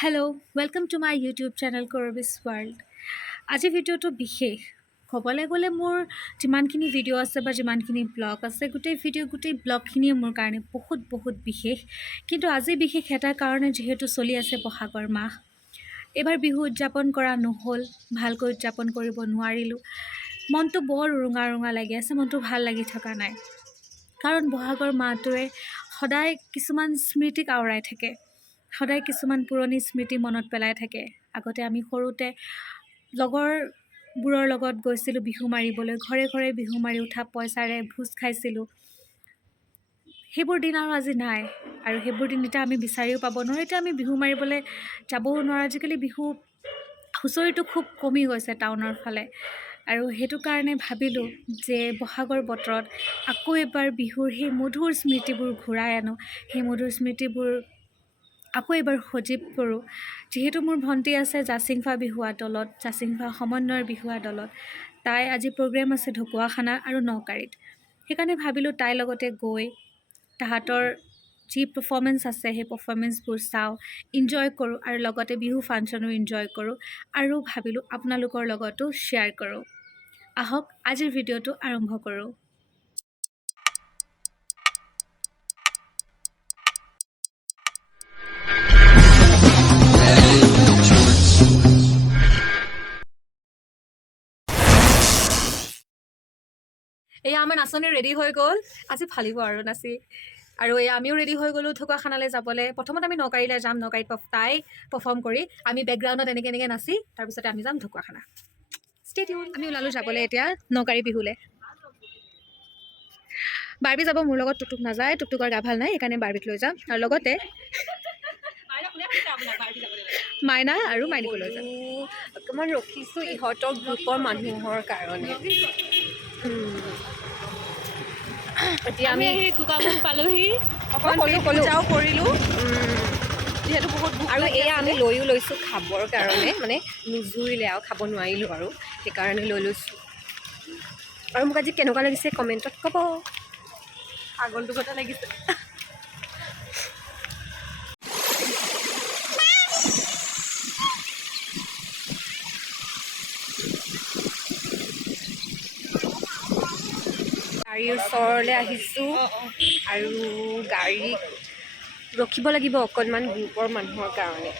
Hello' welcome to my YouTube channel কৰবিছ world. আজি ভিডিঅ'টো বিশেষ ক'বলৈ গ'লে মোৰ যিমানখিনি ভিডিঅ' আছে বা যিমানখিনি ব্লগ আছে গোটেই ব্লগখিনিয়ে মোৰ কাৰণে বহুত বিশেষ। কিন্তু আজি বিশেষ এটা কাৰণে, যিহেতু চলি আছে বহাগৰ মাহ। এইবাৰ বিহু উদযাপন কৰা নহ'ল, ভালকৈ উদযাপন কৰিব নোৱাৰিলোঁ। মনটো বৰ ৰুঙা লাগি আছে, মনটো ভাল লাগি থকা নাই। কাৰণ বহাগৰ মাহটোৱে সদায় কিছুমান স্মৃতিক আওৰাই থাকে, সদায় কিছুমান পুৰণি স্মৃতি মনত পেলাই থাকে। আগতে আমি সৰুতে লগৰবোৰৰ লগত গৈছিলোঁ বিহু মাৰিবলৈ, ঘৰে বিহু মাৰি উঠা পইচাৰে ভোজ খাইছিলোঁ। সেইবোৰ দিন আৰু আজি নাই, আৰু সেইবোৰ দিন এতিয়া আমি বিচাৰিও পাব নোৱাৰোঁ। এতিয়া আমি বিহু মাৰিবলৈ যাবও নোৱাৰোঁ। আজিকালি বিহু হুঁচৰিটো খুব কমি গৈছে টাউনৰ ফালে, আৰু সেইটো কাৰণে ভাবিলোঁ যে বহাগৰ বতৰত আকৌ এবাৰ বিহুৰ সেই মধুৰ স্মৃতিবোৰ ঘূৰাই আনো, সেই মধুৰ স্মৃতিবোৰ আকৌ এবাৰ সজীৱ কৰোঁ। যিহেতু মোৰ ভণ্টি আছে জাচিংফা বিহুৱা দলত, জাচিংফা সমন্বয়ৰ বিহুৱা দলত। তাই আজি প্ৰগ্ৰেম আছে ঢকুৱাখানা আৰু নকাৰিত। সেইকাৰণে ভাবিলোঁ তাইৰ লগতে গৈ তাহাঁতৰ যি পাৰফৰ্মেঞ্চ আছে সেই পাৰফৰ্মেঞ্চবোৰ চাওঁ, ইনজয় কৰোঁ, আৰু লগতে বিহু ফাংচনো ইনজয় কৰোঁ, আৰু ভাবিলোঁ আপোনালোকৰ লগতো শ্বেয়াৰ কৰোঁ। আহক আজিৰ ভিডিঅ'টো আৰম্ভ কৰোঁ। এয়া আমাৰ নাচনী ৰেডি হৈ গ'ল, আজি ফালিব আৰু নাচি। আৰু এয়া আমিও ৰেডি হৈ গ'লোঁ ঢকুৱাখানালৈ যাবলৈ। প্ৰথমতে আমি নকাৰিলৈ যাম, নকাৰিত তাই পাৰফৰ্ম কৰি আমি বেকগ্ৰাউণ্ডত এনেকৈ নাচি তাৰপিছতে আমি যাম ঢকুৱাখানা। Stay tune. আমি ওলালোঁ যাবলৈ এতিয়া নকাৰি বিহুলৈ। বাৰ্বি যাব মোৰ লগত, টুকটুক নাযায়, টুকটুকৰ গা ভাল নাই, সেইকাৰণে বাৰ্বিক লৈ যাম, আৰু লগতে মাইনা আৰু মাইনীকো লৈ যাম। অকণমান ৰখিছোঁ ইহঁতৰ গ্ৰুপৰ মানুহৰ কাৰণে। এতিয়া আমি গোগামুখ পালোহি, অকণমান পূজাও কৰিলোঁ, যিহেতু বহুত ভোক আৰু এয়া আমি লৈছোঁ খাবৰ কাৰণে, মানে নুজুৰিলে আৰু খাব নোৱাৰিলোঁ, আৰু সেইকাৰণে লৈ লৈছোঁ। আৰু মোক আজি কেনেকুৱা লাগিছে কমেণ্টত ক'ব। আগন্তুকতে লাগিছে। গাড়ীৰ ওচৰলৈ আহিছোঁ, আৰু গাড়ীত ৰখিব লাগিব অকণমান গ্ৰুপৰ মানুহৰ কাৰণে।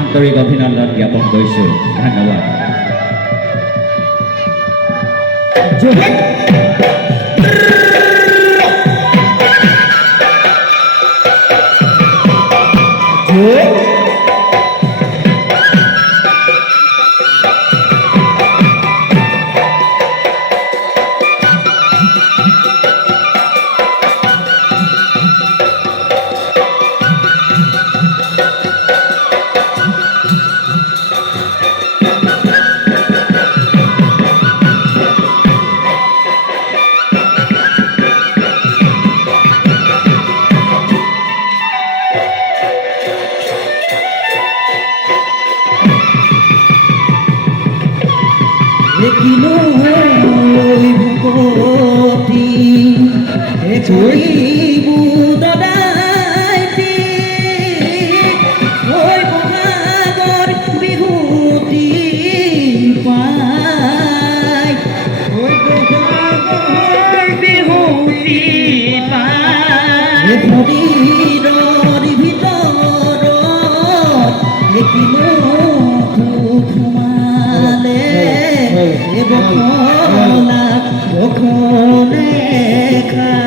আন্তৰিক অভিনন্দন জ্ঞাপন কৰিছোঁ। ধন্যবাদ। শৰীৰৰ ভিতৰত দেখিলো সোমালে বখলা বখলে খা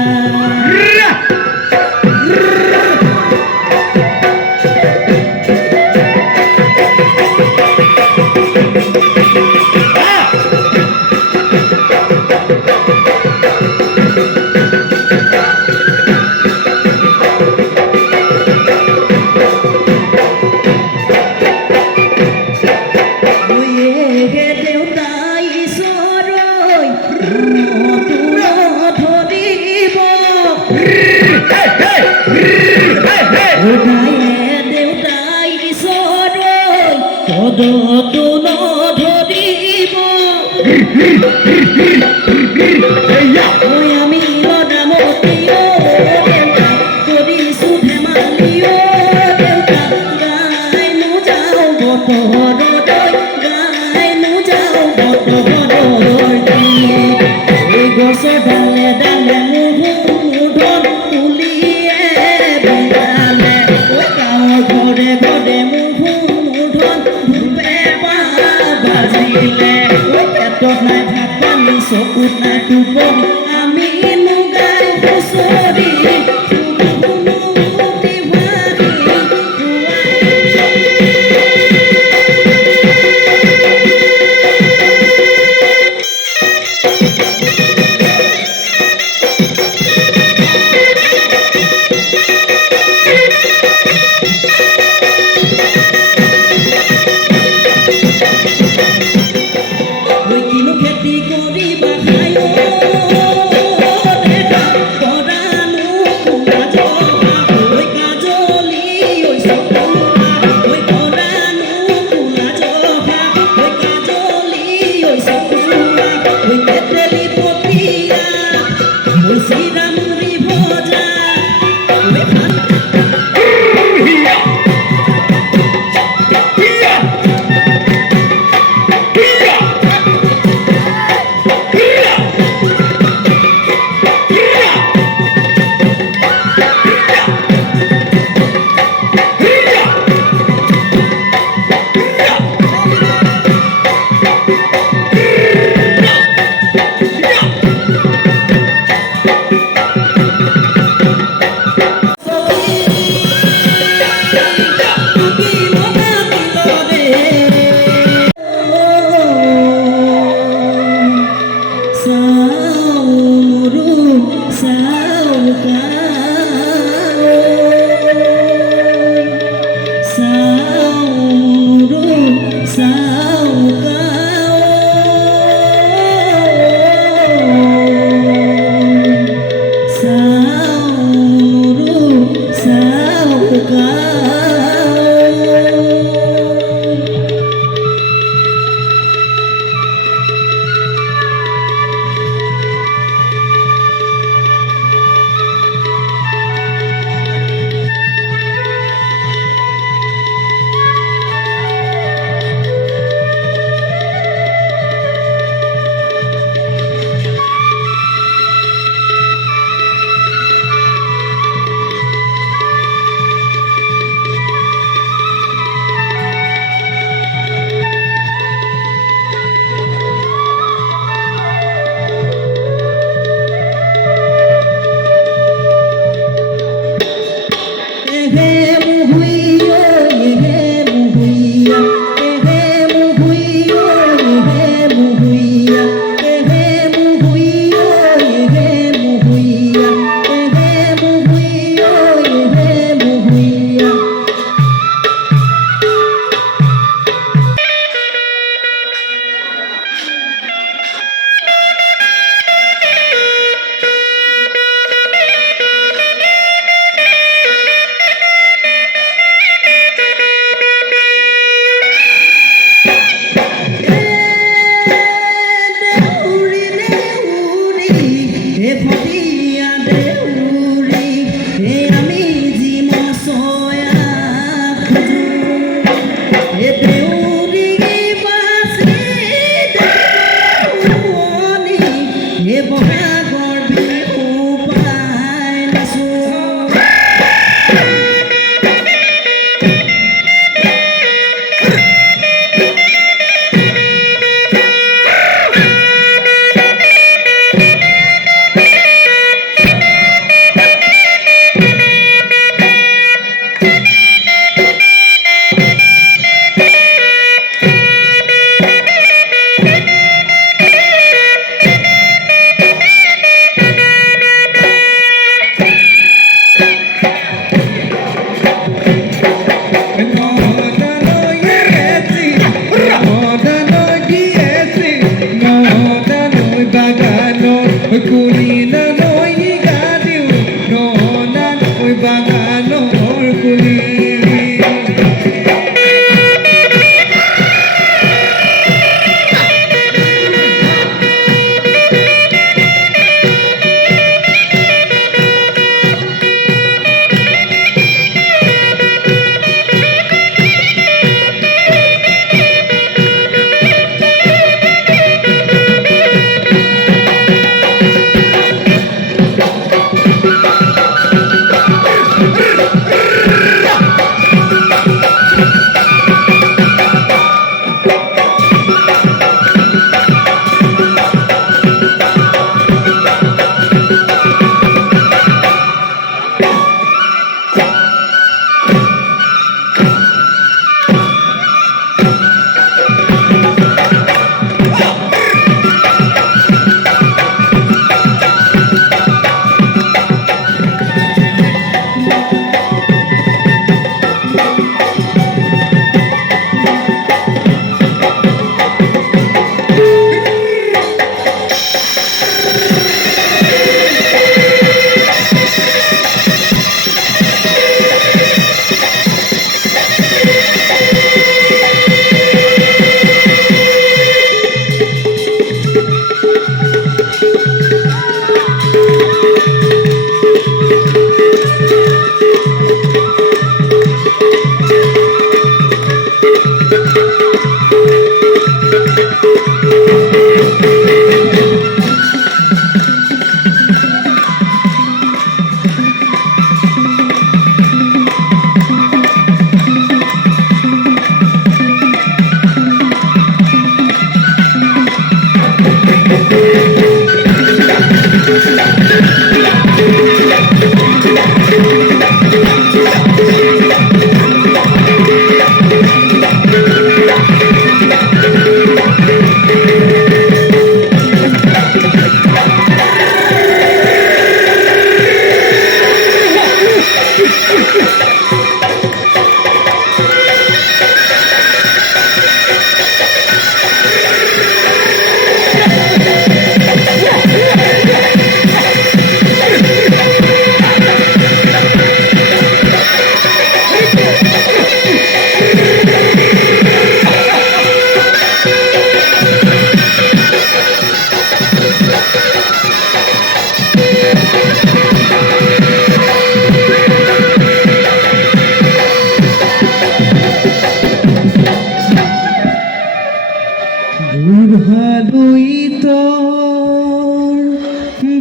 বুঢ়াদৈতৰ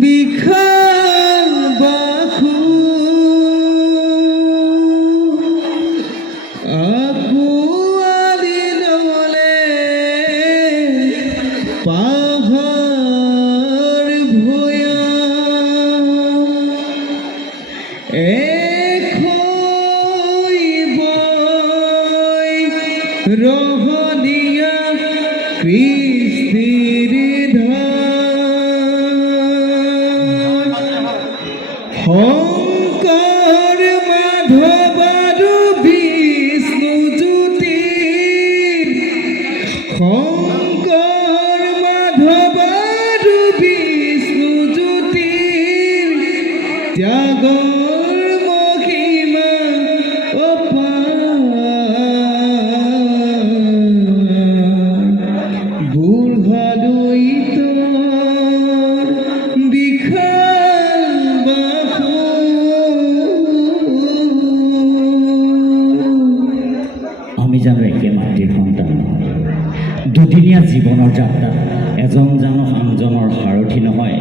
বিশাল বাহু আঁকোৱালি ল'লে পাহাৰ ভৈয়াম এখৈ ৰহণীয়া কৃষ্টিৰ ধাম শংকৰ মাধৱ আৰু বিষ্ণু জ্যোতিৰ শংকৰ মাধৱ আৰু বিষ্ণু জ্যোতিৰ ত্যাগৰ মহিমা অপাৰ বুঢ়াদৈতৰ বিশাল বাহু আমি জানো একে মাতৃৰ সন্তান নহয় দুদিনীয়া জীৱনৰ যাত্ৰাত এজন জানো আনজনৰ সাৰথি নহয়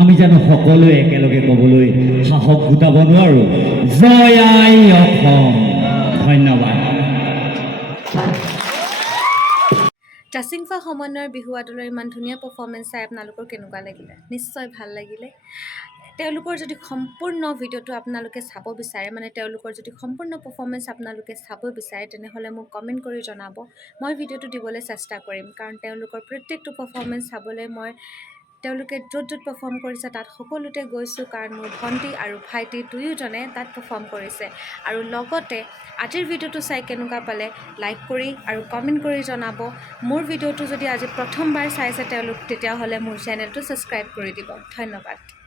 আমি জানো সকলোৱে একেলগে ক'বলৈ সাহস গোটাব নোৱাৰোঁ জয় আই অসম ধন্যবাদ জাচিংফা সমন্বয়ৰ বিহু আদলৰ ইমান ধুনীয়া পাৰফৰ্মেঞ্চ চাই আপোনালোকৰ কেনেকুৱা লাগিলে নিশ্চয় ভাল লাগিলে তেওঁলোকৰ যদি সম্পূৰ্ণ ভিডিঅ'টো আপোনালোকে চাব বিচাৰে মানে তেওঁলোকৰ যদি সম্পূৰ্ণ পাৰফৰ্মেঞ্চ আপোনালোকে চাব বিচাৰে তেনেহ'লে মোক কমেণ্ট কৰি জনাব মই ভিডিঅ'টো দিবলৈ চেষ্টা কৰিম কাৰণ তেওঁলোকৰ প্ৰত্যেকটো পাৰফৰ্মেঞ্চ চাবলৈ মই তেওঁলোকে য'ত য'ত পাৰফৰ্ম কৰিছে তাত সকলোতে গৈছোঁ কাৰণ মোৰ ভণ্টি আৰু ভাইটি দুয়োজনে তাত পাৰফৰ্ম কৰিছে আৰু লগতে আজিৰ ভিডিঅ'টো চাই কেনেকুৱা পালে লাইক কৰি আৰু কমেণ্ট কৰি জনাব মোৰ ভিডিঅ'টো যদি আজি প্ৰথমবাৰ চাইছে তেওঁলোক তেতিয়াহ'লে মোৰ চেনেলটো ছাবস্ক্ৰাইব কৰি দিব ধন্যবাদ